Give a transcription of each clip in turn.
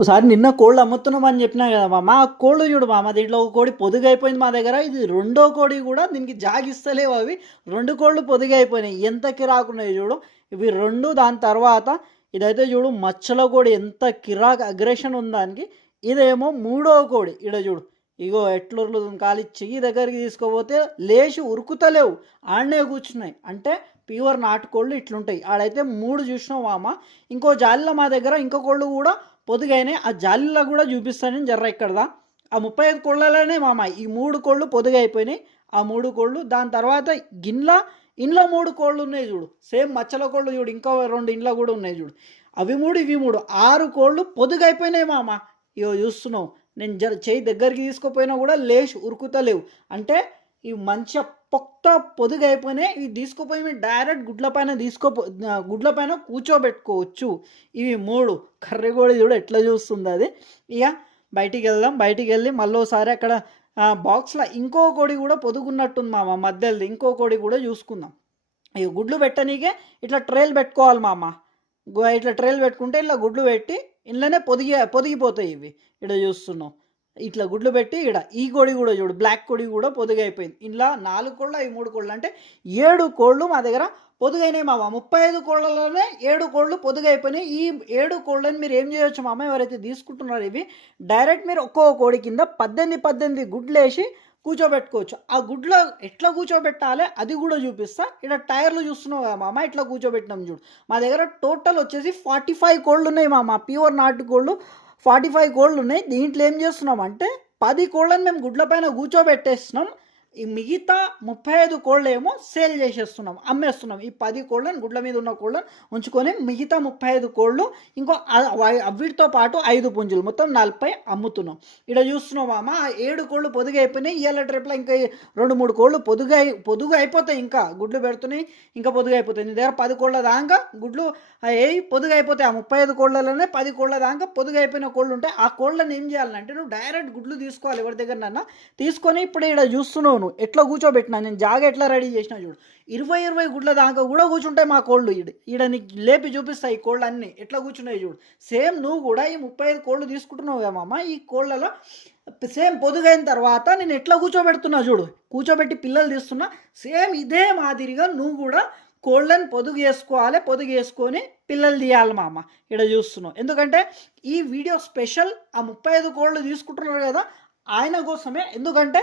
ఒకసారి నిన్న కోళ్ళు అమ్ముతున్నామని చెప్పినా కదా మామ, ఆ కోళ్ళు చూడు మామ, దీంట్లో ఒక కోడి పొదుగైపోయింది మా దగ్గర. ఇది రెండో కోడి కూడా దీనికి జాగిస్తలేవు అవి. రెండు కోళ్ళు పొదుగైపోయినాయి. ఎంత కిరాకున్నాయి చూడు ఇవి రెండు. దాని తర్వాత ఇదైతే చూడు మచ్చల కోడి, ఎంత కిరాక్ అగ్రెషన్ ఉంది దానికి. ఇదేమో మూడో కోడి. ఇడ చూడు, ఇగో ఎట్లుర్లుతుంది కాలి. చెయ్యి దగ్గరికి తీసుకోపోతే లేచి ఉరుకుతలేవు, ఆడనే కూర్చున్నాయి. అంటే ప్యూర్ నాటుకోళ్ళు ఇట్లుంటాయి. ఆడైతే మూడు చూసినావు మామ. ఇంకో జాలిలో మా దగ్గర ఇంకో కోళ్ళు కూడా పొదుగైనాయి. ఆ జాలిలో కూడా చూపిస్తాను జర్ర ఇక్కడదా. ఆ 35 కోళ్ళలోనే మామ ఈ మూడు కోళ్ళు పొదుగైపోయినాయి. ఆ మూడు కోళ్ళు. దాని తర్వాత ఇంట్లో మూడు కోళ్ళు ఉన్నాయి చూడు, సేమ్ మచ్చల కోళ్ళు చూడు. ఇంకో రెండు ఇంట్లో కూడా ఉన్నాయి చూడు. అవి మూడు ఇవి మూడు, 6 కోళ్ళు పొదుగైపోయినాయి మామ. ఇగో చూస్తున్నావు, నేను చేయి దగ్గరికి తీసుకుపోయినా కూడా లేచి ఉరుకుతలేవు. అంటే ఇవి మంచిగా పొదుగు అయిపోయినాయి. ఇవి తీసుకుపోయి మీరు డైరెక్ట్ గుడ్ల పైన కూర్చోబెట్టుకోవచ్చు. ఇవి మూడు. కర్రెగోడి చూడు ఎట్లా చూస్తుంది అది. ఇక బయటికి వెళ్దాం. బయటికి వెళ్ళి మళ్ళీ ఒకసారి అక్కడ బాక్స్లో ఇంకో కోడి కూడా పొదుగున్నట్టుంది మామ, మధ్యలో ఇంకో కోడి కూడా చూసుకుందాం. ఇక గుడ్లు పెట్టనీకే ఇట్లా ట్రేలు పెట్టుకోవాలి మామ. ఇట్లా ట్రేలు పెట్టుకుంటే ఇట్లా గుడ్లు పెట్టి ఇంట్లోనే పొదిగిపోతాయి ఇవి. ఇక్కడ చూస్తున్నాం, ఇట్లా గుడ్లు పెట్టి ఇక్కడ ఈ కోడి కూడా చూడు, బ్లాక్ కోడి కూడా పొదుగైపోయింది. ఇలా 4 కోళ్ళు, అవి 3 కోళ్ళు, అంటే 7 కోళ్ళు మా దగ్గర పొదుగైనాయి మామ. 35 కోళ్ళలోనే 7 కోళ్ళు పొదుగైపోయినాయి. ఈ 7 కోళ్ళని మీరు ఏం చేయొచ్చు మామ, ఎవరైతే తీసుకుంటున్నారో ఇవి డైరెక్ట్ మీరు ఒక్కో కోడి కింద 18 గుడ్లు వేసి కూర్చోబెట్టుకోవచ్చు. ఆ గుడ్లో ఎట్లా కూర్చోబెట్టాలి అది కూడా చూపిస్తా. ఇక్కడ టైర్లు చూస్తున్నావు కదా మామ, ఇట్లా కూర్చోబెట్టినాం చూడు. మా దగ్గర టోటల్ వచ్చేసి 45 కోళ్ళు ఉన్నాయి మామ, ప్యూర్ నాటు కోళ్ళు. 45 కోళ్ళు ఉన్నాయి. దీంట్లో ఏం చేస్తున్నాం అంటే 10 కోళ్ళని మేము గుడ్ల పైన కూర్చోబెట్టేస్తున్నాం. ఈ మిగతా 35 కోళ్ళు ఏమో సేల్ చేసేస్తున్నాం, అమ్మేస్తున్నాం. ఈ 10 కోళ్ళని, గుడ్ల మీద ఉన్న కోళ్ళని ఉంచుకొని మిగతా 35 కోళ్ళు ఇంకో వీటితో పాటు 5 పుంజులు, మొత్తం 40 అమ్ముతున్నాం. ఇక్కడ చూస్తున్నాం మామ, 7 కోళ్ళు పొదుగు అయిపోయినాయి. ఇవాళ ట్రిప్లో ఇంకా 2-3 కోళ్ళు పొదుగు అయిపోతాయి. ఇంకా గుడ్లు పెడుతున్నాయి, ఇంకా పొదుగు అయిపోతాయి. నీ దగ్గర 10 కోళ్ళ దాకా గుడ్లు పొదుగు అయిపోతాయి. ఆ 35 కోళ్ళలోనే 10 కోళ్ళ దాకా పొదుగు అయిపోయిన కోళ్ళు ఉంటాయి. ఆ కోళ్ళని ఏం చేయాలంటే నువ్వు డైరెక్ట్ గుడ్లు తీసుకోవాలి ఎవరి దగ్గర నన్న తీసుకొని. ఇప్పుడు ఇక్కడ చూస్తున్నావు నువ్వు ఎట్లా కూర్చోబెట్టినా, నేను జాగా ఎట్లా రెడీ చేసినా చూడు. 20 గుడ్ల దాకా కూడా కూర్చుంటాయి మా కోళ్ళు. ఈడ నీకు లేపి చూపిస్తాయి ఈ కోళ్ళు అన్నీ ఎట్లా కూర్చున్నాయి చూడు. సేమ్ నువ్వు కూడా ఈ 35 కోళ్ళు తీసుకుంటున్నావు కదా మామ, ఈ కోళ్ళలో సేమ్ పొదుగైన తర్వాత నేను ఎట్లా కూర్చోబెడుతున్నా చూడు, కూర్చోబెట్టి పిల్లలు తీస్తున్నా. సేమ్ ఇదే మాదిరిగా నువ్వు కూడా కోళ్ళని పొదుగు వేసుకొని పిల్లలు తీయాలి మామ. ఇక్కడ చూస్తున్నావు, ఎందుకంటే ఈ వీడియో స్పెషల్ ఆ 35 కోళ్ళు తీసుకుంటున్నారు కదా ఆయన కోసమే. ఎందుకంటే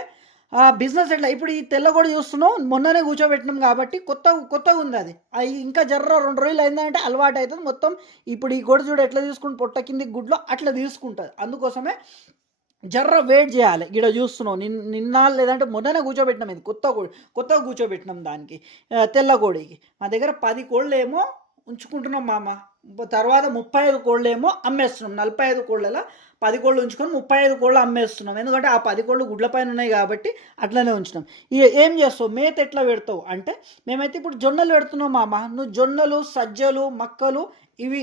బిజినెస్ ఎట్లా ఇప్పుడు ఈ తెల్లగోడి చూస్తున్నావు, మొన్ననే కూర్చోబెట్టినాం కాబట్టి కొత్తగా ఉంది అది. ఇంకా జర్ర 2 రోజులు అయిందంటే అలవాటు అవుతుంది మొత్తం. ఇప్పుడు ఈ కోడి చూడు ఎట్లా తీసుకుంటు పొట్ట కింది గుడ్లో అట్లా తీసుకుంటుంది. అందుకోసమే జర్ర వెయిట్ చేయాలి. ఇక్కడ చూస్తున్నావు, నిన్న లేదంటే మొన్ననే కూర్చోబెట్టినాం. ఇది కొత్తగా కూర్చోబెట్టినాం దానికి, తెల్ల కోడికి. మా దగ్గర 10 కోళ్ళు ఏమో ఉంచుకుంటున్నాం మామ. తర్వాత 35 కోళ్ళు ఏమో అమ్మేస్తున్నాం. 45 కోళ్ళలో 10 కోళ్ళు ఉంచుకొని 35 కోళ్ళు అమ్మేస్తున్నాం. ఎందుకంటే ఆ 10 కోళ్ళు గుడ్ల పైన ఉన్నాయి కాబట్టి అట్లనే ఉంచినాం. ఏం చేస్తావు, మేత ఎట్లా పెడతావు అంటే, మేమైతే ఇప్పుడు జొన్నలు పెడుతున్నాం మామ. నువ్వు జొన్నలు, సజ్జలు, మక్కలు ఇవి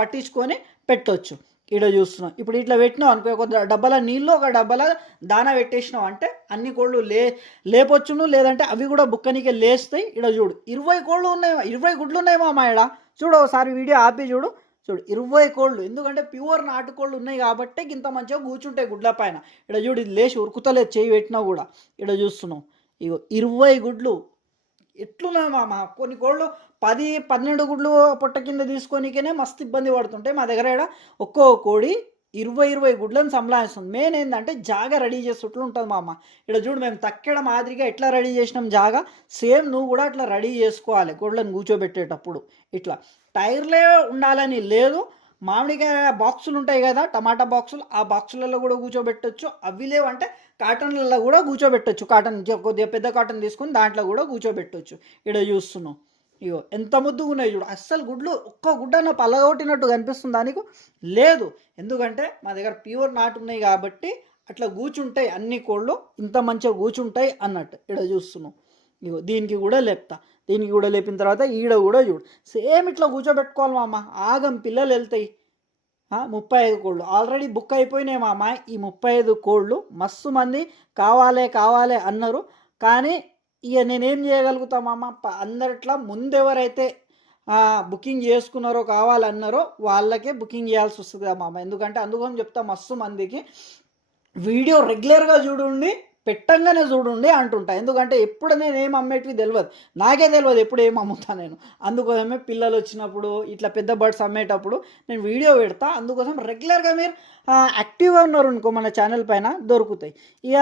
పట్టించుకొని పెట్టవచ్చు. ఇక్కడ చూస్తున్నాం, ఇప్పుడు ఇట్లా పెట్టినావు అనుకో, ఒక డబ్బాల నీళ్ళు, ఒక డబ్బాల దానా పెట్టేసినావు అంటే అన్ని కోళ్ళు లేపొచ్చును. లేదంటే అవి కూడా బుక్కనికే లేస్తాయి. ఇక్కడ చూడు 20 కోళ్ళు ఉన్నాయి, 20 గుడ్లు ఉన్నాయి మామ. ఇక్కడ చూడు, ఒకసారి వీడియో ఆపి చూడు. 20 కోళ్ళు. ఎందుకంటే ప్యూర్ నాటుకోళ్ళు ఉన్నాయి కాబట్టి ఇంత మంచిగా కూర్చుంటాయి గుడ్ల పైన. ఇక్కడ చూడు, ఇది లేచి ఉరుకుతలేదు చేయి పెట్టినా కూడా. ఇక్కడ చూస్తున్నావు, ఇగో 20 గుడ్లు. ఎట్లున్నా మామ, కొన్ని కోళ్ళు 10-12 గుడ్లు పొట్ట కింద తీసుకోనికనే మస్తు ఇబ్బంది పడుతుంటాయి. మా దగ్గర ఇక్కడ ఒక్కో కోడి 20 గుడ్లను సంలాయిస్తుంది. మెయిన్ ఏంటంటే జాగా రెడీ చేసేట్లు ఉంటుంది మామ. ఇక్కడ చూడు, మేము తక్కెడ మాదిరిగా ఎట్లా రెడీ చేసినాం జాగా, సేమ్ నువ్వు కూడా అట్లా రెడీ చేసుకోవాలి కోళ్ళని కూర్చోబెట్టేటప్పుడు. ఇట్లా టైర్లే ఉండాలని లేదు, మామిడికాయ బాక్సులు ఉంటాయి కదా, టమాటా బాక్సులు, ఆ బాక్సులలో కూడా కూర్చోబెట్టచ్చు. అవి లేవంటే కాటన్లలో కూడా కూర్చోబెట్టచ్చు. కాటన్ కొద్దిగా పెద్ద కాటన్ తీసుకుని దాంట్లో కూడా కూర్చోబెట్టచ్చు. ఇక్కడ చూస్తున్నావు, ఇగో ఎంత ముద్దుగా ఉన్నాయి చూడు. అస్సలు గుడ్లు ఒక్క గుడ్డన్న పలగొట్టినట్టు కనిపిస్తుంది దానికి లేదు. ఎందుకంటే మా దగ్గర ప్యూర్ నాటు ఉన్నాయి కాబట్టి అట్లా కూర్చుంటాయి అన్ని కోళ్ళు, ఇంత మంచిగా కూర్చుంటాయి అన్నట్టు. ఇక్కడ చూస్తున్నావు, ఇగో దీనికి కూడా లేపుతా. దీనికి కూడా లేపిన తర్వాత ఈడ కూడా చూడు, సేమ్ ఇట్లా కూర్చోబెట్టుకోవాలి మామ. ఆగం పిల్లలు వెళ్తాయి. 35 కోళ్ళు ఆల్రెడీ బుక్ అయిపోయినాయి మామ. ఈ 35 కోళ్ళు మస్తు మంది కావాలి అన్నారు. కానీ ఇక నేనేం చేయగలుగుతా మామ, అందరిట్లా ముందెవరైతే బుకింగ్ చేసుకున్నారో కావాలన్నారో వాళ్ళకే బుకింగ్ చేయాల్సి వస్తుంది మామ. ఎందుకంటే అందుకని చెప్తా మస్తు మందికి వీడియో రెగ్యులర్గా చూడండి, పెట్టంగానే చూడండి అంటుంటా. ఎందుకంటే ఎప్పుడు నేను ఏం అమ్మేటివి తెలియదు, నాకే తెలియదు ఎప్పుడు ఏం అమ్ముతా నేను. అందుకోసమే పిల్లలు వచ్చినప్పుడు ఇట్లా పెద్ద బర్డ్స్ అమ్మేటప్పుడు నేను వీడియో పెడతా. అందుకోసం రెగ్యులర్గా మీరు యాక్టివ్గా ఉన్నారు అనుకో మన ఛానల్ పైన దొరుకుతాయి. ఇక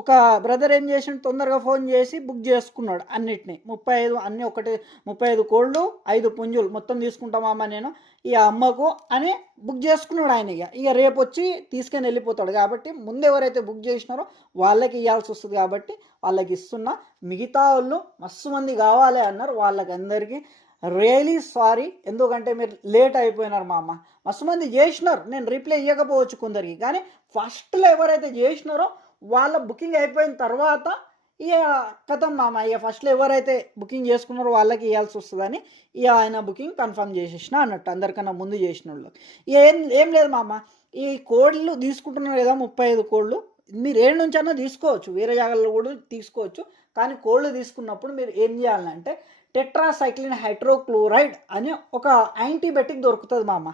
ఒక బ్రదర్ ఏం చేసిండు, తొందరగా ఫోన్ చేసి బుక్ చేసుకున్నాడు అన్నిటినీ. 35 అన్నీ ఒకటి 35 కోళ్ళు 5 పుంజులు మొత్తం తీసుకుంటామమ్మ నేను ఈ అమ్మకు అని బుక్ చేసుకున్నాడు ఆయన. ఇక రేపు వచ్చి తీసుకొని వెళ్ళిపోతాడు. కాబట్టి ముందు ఎవరైతే బుక్ చేసినారో వాళ్ళకి ఇవ్వాల్సి వస్తుంది. కాబట్టి వాళ్ళకి ఇస్తున్నా. మిగతా వాళ్ళు మస్తు మంది కావాలి అన్నారు, వాళ్ళకి అందరికీ రియలీ సారీ. ఎందుకంటే మీరు లేట్ అయిపోయినారు మా అమ్మ. మస్తు మంది చేసినారు, నేను రిప్లై ఇవ్వకపోవచ్చు కొందరికి, కానీ ఫస్ట్లో ఎవరైతే చేసినారో వాళ్ళ బుకింగ్ అయిపోయిన తర్వాత ఇక కథం మామ. ఇక ఫస్ట్లో ఎవరైతే బుకింగ్ చేసుకున్నారో వాళ్ళకి ఇవ్వాల్సి వస్తుందని ఇక ఆయన బుకింగ్ కన్ఫర్మ్ చేసేసిన అన్నట్టు, అందరికన్నా ముందు చేసిన వాళ్ళకి. ఏం లేదు మామ, ఈ కోళ్ళు తీసుకుంటున్నారు కదా 35 కోళ్ళు, మీరు ఏడు నుంచి అన్నా తీసుకోవచ్చు, వేరే జాగాల్లో కూడా తీసుకోవచ్చు. కానీ కోళ్ళు తీసుకున్నప్పుడు మీరు ఏం చేయాలంటే టెట్రాసైక్లిన్ హైడ్రోక్లోరైడ్ అనే ఒక యాంటీబయాటిక్ దొరుకుతుంది మామ.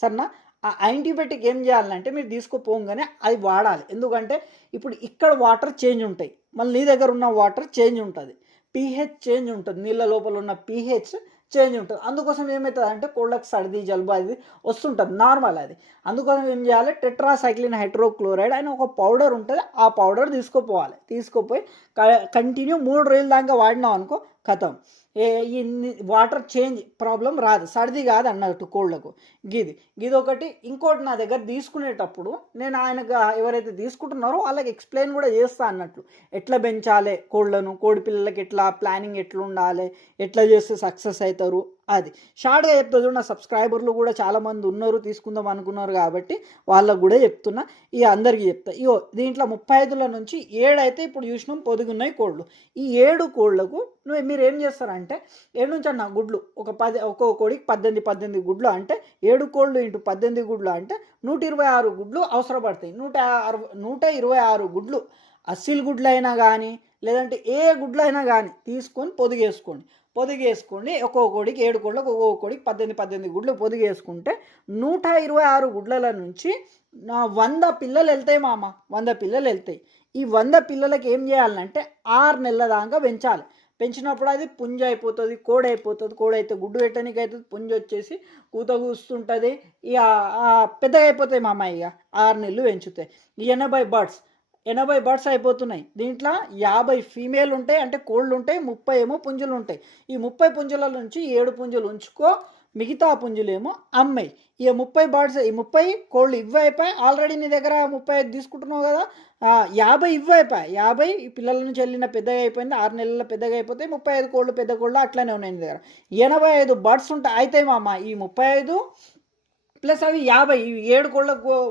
సరేనా? ఆ యాంటీబయాటిక్ ఏం చేయాలంటే మీరు తీసుకుపోగానే అది వాడాలి. ఎందుకంటే ఇప్పుడు ఇక్కడ వాటర్ చేంజ్ ఉంటాయి, మళ్ళీ నీ దగ్గర ఉన్న వాటర్ చేంజ్ ఉంటుంది, పీహెచ్ చేంజ్ ఉంటుంది, నీళ్ళ లోపల ఉన్న పీహెచ్ చేంజ్ ఉంటుంది. అందుకోసం ఏమవుతుంది అంటే కోళ్ళకి సర్ది జలుబు అది వస్తుంటుంది, నార్మల్ అది. అందుకోసం ఏం చేయాలి, టెట్రాసైక్లిన్ హైడ్రోక్లోరైడ్ అని ఒక పౌడర్ ఉంటుంది, ఆ పౌడర్ తీసుకుపోవాలి. తీసుకుపోయి కంటిన్యూ 3 రోజుల దాకా వాడినాం అనుకో కథం, ఈ వాటర్ చేంజ్ ప్రాబ్లం రాదు, సర్ది కాదు అన్నట్టు కోళ్ళకు. గిది ఒకటి. ఇంకోటి నా దగ్గర తీసుకునేటప్పుడు నేను ఆయనకు ఎవరైతే తీసుకుంటున్నారో వాళ్ళకి ఎక్స్ప్లెయిన్ కూడా చేస్తా అన్నట్లు, ఎట్లా పెంచాలి కోళ్ళను, కోడి పిల్లలకి ఎట్లా ప్లానింగ్ ఎట్లా ఉండాలి, ఎట్లా చేస్తే సక్సెస్ అవుతారు, అది షార్ట్గా చెప్తుంది. నా సబ్స్క్రైబర్లు కూడా చాలామంది ఉన్నారు, తీసుకుందాం అనుకున్నారు, కాబట్టి వాళ్ళకు కూడా చెప్తున్నా. ఇక అందరికీ చెప్తా. ఇగో దీంట్లో 35 నుంచి 7 అయితే ఇప్పుడు చూసినాం పొదుగున్నాయి కోళ్ళు. ఈ 7 కోళ్ళకు మీరు ఏం చేస్తారంటే 7 నుంచి అన్న గుడ్లు ఒక్కో కోడికి 18 గుడ్లు అంటే 7 కోళ్ళు ఇంటూ 18 గుడ్లు అంటే 126 గుడ్లు అవసరపడతాయి. 126 గుడ్లు అస్సిల్ గుడ్లు అయినా కానీ లేదంటే ఏ గుడ్లు అయినా కానీ తీసుకొని పొదిగేసుకోండి. ఒక్కో కోడికి 7 కోళ్ళకు ఒక్కో కోడికి 18 గుడ్లు పొదిగేసుకుంటే 126 గుడ్ల నుంచి 100 పిల్లలు వెళ్తాయి మామ. 100 పిల్లలు వెళ్తాయి. ఈ 100 పిల్లలకి ఏం చేయాలంటే 6 నెలల దాకా పెంచాలి. పెంచినప్పుడు అది పుంజ అయిపోతుంది, కోడి అయిపోతుంది. కోడి అయితే గుడ్డు పెట్టడానికి అవుతుంది, పుంజ వచ్చేసి కూత కూస్తుంటుంది. ఇక పెద్దగా అయిపోతాయి మామ. ఇక 6 నెలలు పెంచుతాయి. 80 బర్డ్స్ అయిపోతున్నాయి. దీంట్లో 50 ఫీమేల్ ఉంటాయి, అంటే కోళ్ళు ఉంటాయి, 30 ఏమో పుంజులు ఉంటాయి. ఈ 30 పుంజుల నుంచి 7 పుంజులు ఉంచుకో, మిగతా పుంజులేమో అమ్మాయి. ఇక 30 బర్డ్స్, ఈ 30 కోళ్ళు ఇవ్వ అయిపోయి. ఆల్రెడీ నీ దగ్గర 35 తీసుకుంటున్నావు కదా, 50 ఇవ్వ అయిపోయి. 50 ఈ పిల్లల నుంచి వెళ్ళిన పెద్దగా అయిపోయింది, 6 నెలల పెద్దగా అయిపోతాయి. 35 కోళ్ళు పెద్ద కోళ్ళు అట్లానే ఉన్నాయి నీ దగ్గర. 85 బర్డ్స్ ఉంటాయి అవుతాయి మామ. ఈ 35 ప్లస్ అవి 50, ఈ 7 కోళ్ళ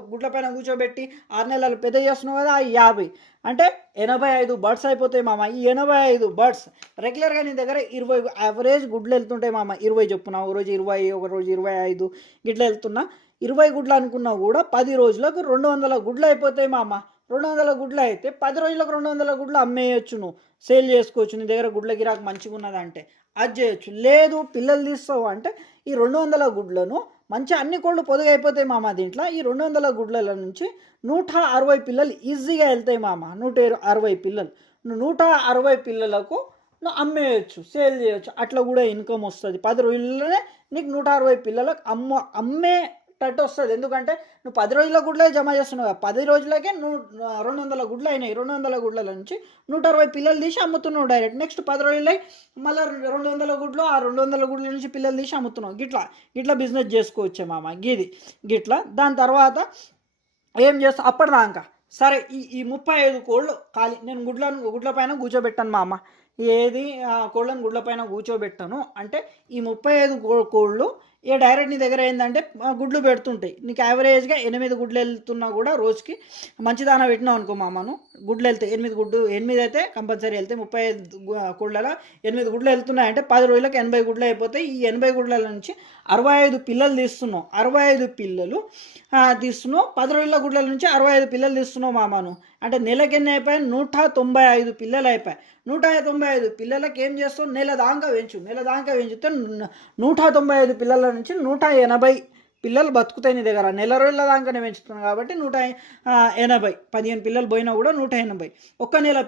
గుడ్ల పైన కూర్చోబెట్టి 6 నెలలు పెద్ద చేస్తున్నావు కదా, 50 అంటే 85 బర్డ్స్ అయిపోతాయి మామ. ఈ 85 బర్డ్స్ రెగ్యులర్గా నీ దగ్గర 20 యావరేజ్ గుడ్లు వెళ్తుంటాయి మామ. 20 చెప్పున్నా, ఒక రోజు 20, ఒక రోజు 25 గిట్లా వెళ్తున్నా. 20 గుడ్లు అనుకున్నా కూడా 10 రోజులకు 200 గుడ్లు అయిపోతాయి మామ. 200 గుడ్లు అయితే 10 రోజులకు 200 గుడ్లు అమ్మేయచ్చు, నువ్వు సేల్ చేసుకోవచ్చు. నీ దగ్గర గుడ్ల గిరాకు మంచిగా ఉన్నదంటే అది చేయొచ్చు. లేదు పిల్లలు తీస్తావు అంటే ఈ 200 గుడ్లను మంచిగా అన్ని కోళ్ళు పొదుగు అయిపోతాయి మామ. దీంట్లో ఈ 200 గుడ్ల నుంచి 160 పిల్లలు ఈజీగా వెళ్తాయి మామ. 160 పిల్లలు, 160 పిల్లలకు నువ్వు అమ్మేయచ్చు, సేల్ చేయొచ్చు. అట్లా కూడా ఇన్కమ్ వస్తుంది. 10 రోజుల్లోనే నీకు 160 పిల్లలకు అమ్మేటట్టు వస్తుంది. ఎందుకంటే నువ్వు 10 రోజుల గుడ్లే జమ చేస్తున్నావు, 10 రోజులకే 200 గుడ్లు అయినాయి. 200 గుడ్ల నుంచి 160 పిల్లలు తీసి అమ్ముతున్నావు డైరెక్ట్. నెక్స్ట్ 10 రోజులై మళ్ళీ 200 గుడ్లు, ఆ 200 గుడ్ల నుంచి పిల్లలు తీసి అమ్ముతున్నావు. గిట్లా బిజినెస్ చేసుకోవచ్చే మామ. గిట్లా దాని తర్వాత ఏం చేస్తా అప్పటిదాకా సరే. ఈ 35 కోళ్ళు ఖాళీ నేను గుడ్ల పైన కూర్చోబెట్టాను మామ. ఏది కోళ్ళను గుడ్ల పైన కూర్చోబెట్టాను అంటే ఈ 35 కోళ్ళు ఇక డైరెక్ట్ నీ దగ్గర ఏంటంటే గుడ్లు పెడుతుంటాయి. నీకు యావరేజ్గా 8 గుడ్లు వెళ్తున్నా కూడా రోజుకి మంచి దానా పెట్టినావు అనుకో మామను, గుడ్లు వెళ్తాయి. 8 అయితే కంపల్సరీ వెళ్తాయి. 35 కోళ్ళలో 8 గుడ్లు వెళ్తున్నాయంటే 10 రోజులకు 80 గుడ్లు అయిపోతాయి. ఈ 80 గుడ్ల నుంచి 65 పిల్లలు తీస్తున్నావు, 65 పిల్లలు తీస్తున్నావు, 10 రోజుల గుడ్ల నుంచి 65 పిల్లలు తీస్తున్నావు మామను. అంటే నెలకి ఎన్ని అయిపోయాయి? 195 పిల్లలు అయిపోయాయి. 195 పిల్లలకి ఏం చేస్తావు? నెల దాకా పెంచితే 195 పిల్లల నుంచి 180 పిల్లలు బతుకుతాయి నీ దగ్గర. నెల రోజుల దాకానే పెంచుతున్నావు కాబట్టి 180, 15 పిల్లలు పోయినా కూడా 180. ఒక నెల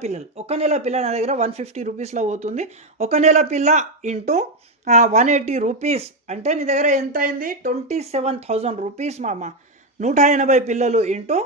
పిల్ల నా దగ్గర 150 రూపీస్లో పోతుంది. ఒక నెల పిల్ల ఇంటూ 180 రూపీస్ అంటే నీ దగ్గర ఎంత అయింది? 27,000 రూపీస్ మామ. 180 పిల్లలు ఇంటూ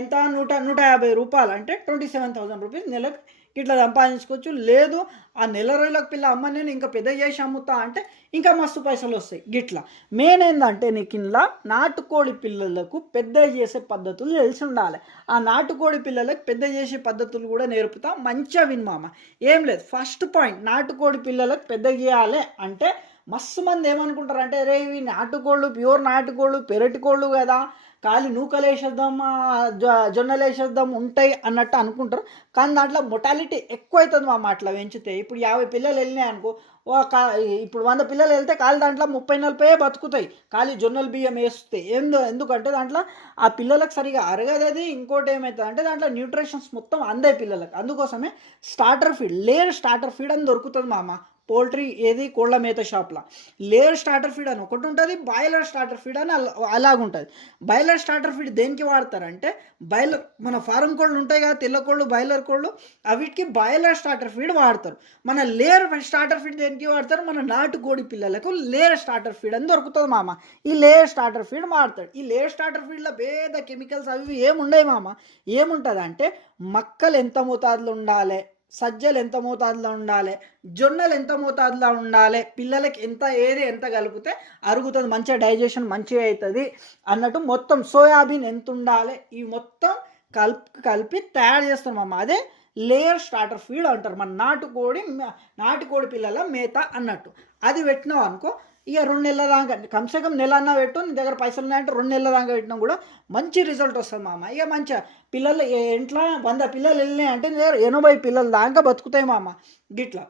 ఎంత? 150 రూపాయలు అంటే 27,000 రూపీస్ నెలకు ఇట్లా సంపాదించుకోవచ్చు. లేదు ఆ నెల రోజులకు పిల్ల అమ్మ నేను ఇంకా పెద్ద చేసి అమ్ముతా అంటే ఇంకా మస్తు పైసలు వస్తాయి. గిట్లా మెయిన్ ఏంటంటే నీకు ఇంట్లో నాటుకోడి పిల్లలకు పెద్ద చేసే పద్ధతులు తెలిసి ఉండాలి. ఆ నాటుకోడి పిల్లలకు పెద్ద చేసే పద్ధతులు కూడా నేర్పుతా, మంచిగా విను మామ. ఏం లేదు, ఫస్ట్ పాయింట్, నాటుకోడి పిల్లలకు పెద్ద చేయాలి అంటే మస్తు మంది ఏమనుకుంటారు అంటే, రే ఇవి నాటుకోళ్ళు, ప్యూర్ నాటుకోళ్ళు, పెరటి కోళ్ళు కదా, ఖాళీ నూకలు వేసేద్దాం, జొన్నలు వేసేద్దాం ఉంటాయి అన్నట్టు అనుకుంటారు. కానీ దాంట్లో మొటాలిటీ ఎక్కువ అవుతుంది మా అట్లా పెంచితే. ఇప్పుడు 50 పిల్లలు వెళ్ళినాయి అనుకో, ఇప్పుడు 100 పిల్లలు వెళ్తే ఖాళీ దాంట్లో 30-40 బతుకుతాయి, ఖాళీ జొన్నలు బియ్యం వేస్తే. ఎందుకంటే దాంట్లో ఆ పిల్లలకు సరిగా అరగదది. ఇంకోటి ఏమవుతుంది అంటే దాంట్లో న్యూట్రిషన్స్ మొత్తం అందే పిల్లలకు. అందుకోసమే starter feed, layer starter feed అని దొరుకుతుంది మామ పోల్ట్రీ ఏది కోళ్ళ మేత షాప్లో. లేయర్ స్టార్టర్ ఫీడ్ అని ఒకటి ఉంటుంది, బాయిలర్ స్టార్టర్ ఫీడ్ అని అలాగుంటుంది. బాయిలర్ స్టార్టర్ ఫీడ్ దేనికి వాడతారంటే, బాయిలర్ మన ఫారం కోళ్ళు ఉంటాయి కదా, తెల్ల కోళ్ళు, బాయిలర్ కోళ్ళు, అవిటికి బాయిలర్ స్టార్టర్ ఫీడ్ వాడతారు. మన లేయర్ స్టార్టర్ ఫీడ్ దేనికి వాడతారు? మన నాటుకోడి పిల్లలకు లేయర్ స్టార్టర్ ఫీడ్ అని దొరుకుతుంది మామ. ఈ లేయర్ స్టార్టర్ ఫీడ్ వాడతాడు. ఈ లేయర్ స్టార్టర్ ఫీడ్లో పేద కెమికల్స్ అవి ఏముండవు మామ. ఏముంటుంది అంటే మక్కలు ఎంత మోతాదులో ఉండాలి, సజ్జలు ఎంత మోతాదులో ఉండాలి, జొన్నలు ఎంత మోతాదులో ఉండాలి, పిల్లలకి ఎంత కలిపితే అరుగుతుంది, మంచిగా డైజెషన్ మంచిగా అవుతుంది అన్నట్టు మొత్తం సోయాబీన్ ఎంత ఉండాలి, ఇవి మొత్తం కలిపి తయారు చేస్తాం అమ్మ. అదే లేయర్ స్టార్టర్ ఫీడ్ అంటారు. మన నాటుకోడి పిల్లల మేత అన్నట్టు. అది పెట్టినావు అనుకో, ఇక 2 నెలల దాకా కమ్సేకం నెల అన్నా పెట్టు, నీ దగ్గర పైసలు ఉన్నాయంటే 2 నెలల దాకా పెట్టినా కూడా మంచి రిజల్ట్ వస్తుంది మామ. ఇక మంచిగా పిల్లలు ఇంట్లో 100 పిల్లలు వెళ్ళినాయి అంటే నీ దగ్గర 80 పిల్లల దాకా బతుకుతాయి మామ. గిట్లా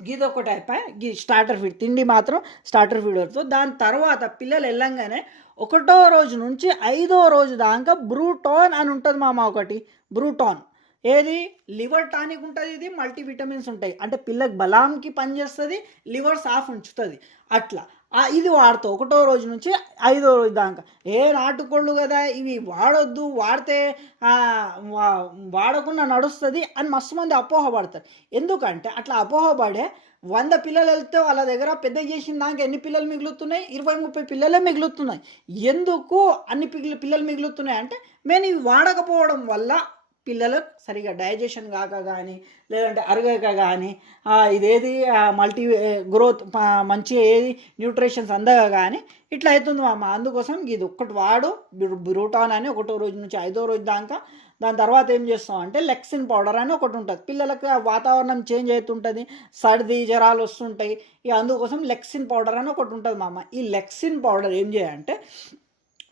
గీది ఒకటి అయిపోయి స్టార్టర్ ఫీడ్ తిండి మాత్రం స్టార్టర్ ఫీడ్ వస్తుంది. దాని తర్వాత పిల్లలు వెళ్ళంగానే 1వ రోజు నుంచి 5వ రోజు దాకా బ్రూటాన్ అని ఉంటుంది మామ. ఒకటి బ్రూటాన్ ఏది లివర్ టానిక్ ఉంటుంది, ఇది మల్టీవిటమిన్స్ ఉంటాయి, అంటే పిల్లకి బలాంకి పనిచేస్తుంది, లివర్ సాఫ్ ఉంచుతుంది. అట్లా ఇది వాడతావు 1వ రోజు నుంచి 5వ రోజు దాకా. నాటుకోళ్ళు కదా ఇవి వాడొద్దు, వాడితే వాడకుండా నడుస్తుంది అని మస్తు మంది అపోహపడతారు. ఎందుకంటే అట్లా అపోహపడే 100 పిల్లలు వెళ్తే వాళ్ళ దగ్గర పెద్ద చేసిన దాకా ఎన్ని పిల్లలు మిగులుతున్నాయి? 20-30 పిల్లలే మిగులుతున్నాయి. ఎందుకు అన్ని పిల్లలు మిగులుతున్నాయి అంటే మేము ఇవి వాడకపోవడం వల్ల పిల్లలకు సరిగా డైజెషన్ కాక కానీ, లేదంటే అరగక కానీ, ఇదేది మల్టీ గ్రోత్ మంచి ఏది న్యూట్రిషన్స్ అందగా కానీ ఇట్లా అవుతుంది మామ. అందుకోసం ఇది ఒక్కటి వాడు, బ్రూటాన్ అని 1వ రోజు నుంచి 5వ రోజు దాకా. దాని తర్వాత ఏం చేస్తాం అంటే లెక్సిన్ పౌడర్ అని ఒకటి ఉంటుంది. పిల్లలకు వాతావరణం చేంజ్ అవుతుంటుంది, సర్ది జ్వరాలు వస్తుంటాయి, ఇక అందుకోసం లెక్సిన్ పౌడర్ అని ఒకటి ఉంటుంది మామ. ఈ లెక్సిన్ పౌడర్ ఏం చేయాలంటే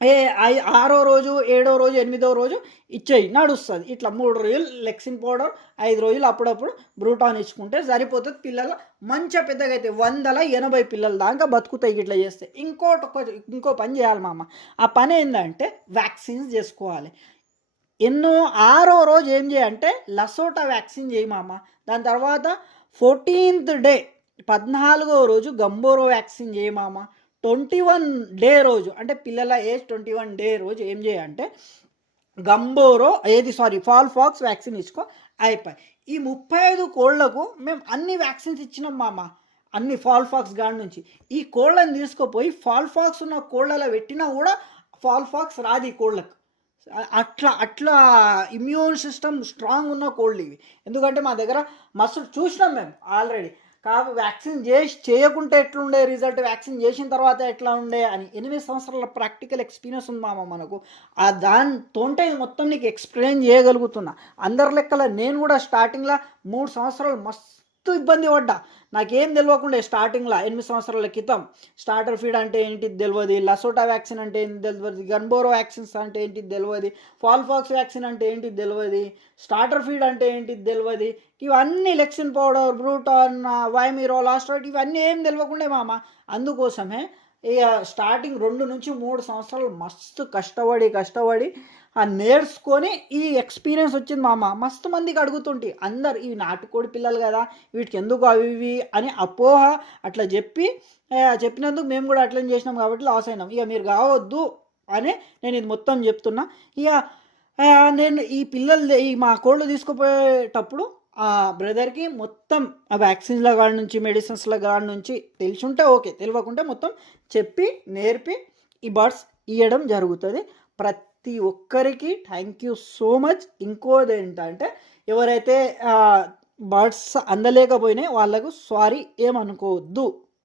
6వ రోజు, 7వ రోజు, 8వ రోజు ఇచ్చేయి నడుస్తుంది. ఇట్లా 3 రోజులు లెక్సిన్ పౌడర్, 5 రోజులు అప్పుడప్పుడు బ్రూటాన్ ఇచ్చుకుంటే సరిపోతుంది. పిల్లలు మంచిగా పెద్దగా అయితే 180 పిల్లల దాకా బతుకుతాయి ఇట్లా చేస్తే. ఇంకో పని చేయాలి మామ. ఆ పని ఏంటంటే వ్యాక్సిన్స్ చేసుకోవాలి. 6వ రోజు ఏం చేయాలంటే లసోటా వ్యాక్సిన్ చేయి మామ. దాని తర్వాత 14th డే 14వ రోజు గంబోరో వ్యాక్సిన్ చేయి మామ. 21 డే రోజు అంటే పిల్లల ఏజ్ 21 డే రోజు ఏం చేయాలంటే గంబోరో ఫాల్ ఫాక్స్ వ్యాక్సిన్ ఇచ్చుకో. అయిపోయి ఈ 35 కోళ్లకు మేము అన్ని వ్యాక్సిన్స్ ఇచ్చినాం మామ. అన్ని ఫాల్ ఫాక్స్ గాడి నుంచి ఈ కోళ్ళని తీసుకుపోయి ఫాల్ ఫాక్స్ ఉన్న కోళ్ళలో పెట్టినా కూడా ఫాల్ ఫాక్స్ రాదు ఈ కోళ్ళకు. అట్లా ఇమ్యూన్ సిస్టమ్ స్ట్రాంగ్ ఉన్న కోళ్ళు ఇవి. ఎందుకంటే మా దగ్గర మస్తు చూసినాం మేము ఆల్రెడీ. వ్యాక్సిన్ చేయకుంటే ఎట్లుండే రిజల్ట్, వ్యాక్సిన్ చేసిన తర్వాత ఎట్లా ఉండే అని 8 సంవత్సరాల ప్రాక్టికల్ ఎక్స్పీరియన్స్ ఉంది మామ మనకు. దానితోంటే మొత్తం నీకు ఎక్స్ప్లెయిన్ చేయగలుగుతున్నా. అందరి లెక్కల నేను కూడా స్టార్టింగ్లో 3 సంవత్సరాలు మస్తు మస్తు ఇబ్బంది పడ్డా. నాకేం తెలవకుండే స్టార్టింగ్‌ల 8 సంవత్సరాల క్రితం. స్టార్టర్ ఫీడ్ అంటే ఏంటిది తెలవది. లసోటా వ్యాక్సిన్ అంటే ఏంటి తెలవది. గన్బోరో వ్యాక్సిన్స్ అంటే ఏంటిది తెలవది. ఫాల్‌ఫాక్స్ వ్యాక్సిన్ అంటే ఏంటిది తెలవది. స్టార్టర్ ఫీడ్ అంటే ఏంటిది తెలవది. ఇవన్నీ లెక్సిన్ పౌడర్, బ్రూటాన్, వైమిరోల్, ఆస్ట్రాయిడ్ ఇవన్నీ ఏం తెలవకుండే మామ. అందుకోసమే ఇగ స్టార్టింగ్ 2-3 సంవత్సరాలు మస్తు కష్టపడి నేర్చుకొని ఈ ఎక్స్‌పీరియన్స్ వచ్చింది మామ. మస్తు మందికి అడుగుతుంటి. అందరు ఈ నాటుకోడి పిల్లలు గదా! వీటికెందుకు అవి ఇవి అని అపోహ అట్లా చెప్పినందుకు మేము గూడా అట్లనే చేసినాం కాబట్టి లాస్ అయినాం. ఇక మీరు కావద్దు అని నేను ఇది మొత్తం చెప్తున్నా. ఇక నేను ఈ మా కోళ్ళు తీసుకుపోయేటప్పుడు బ్రదర్‌కి మొత్తం ఆ వ్యాక్సిన్‌ల కాడ నుంచి, మెడిసిన్స్‌ల కాడ నుంచి తెలిసుంటే ఓకే. తెలవకుంటే మొత్తం చెప్పి, నేర్పి ఈ బర్డ్స్ ఇయ్యడం జరుగుతది. ప్రతి ఒక్కరికి థ్యాంక్ యూ సో మచ్. ఇంకోదేంటంటే ఎవరైతే బర్డ్స్ అందలేకపోయినాయి వాళ్ళకు సారీ ఏమనుకోవద్దు.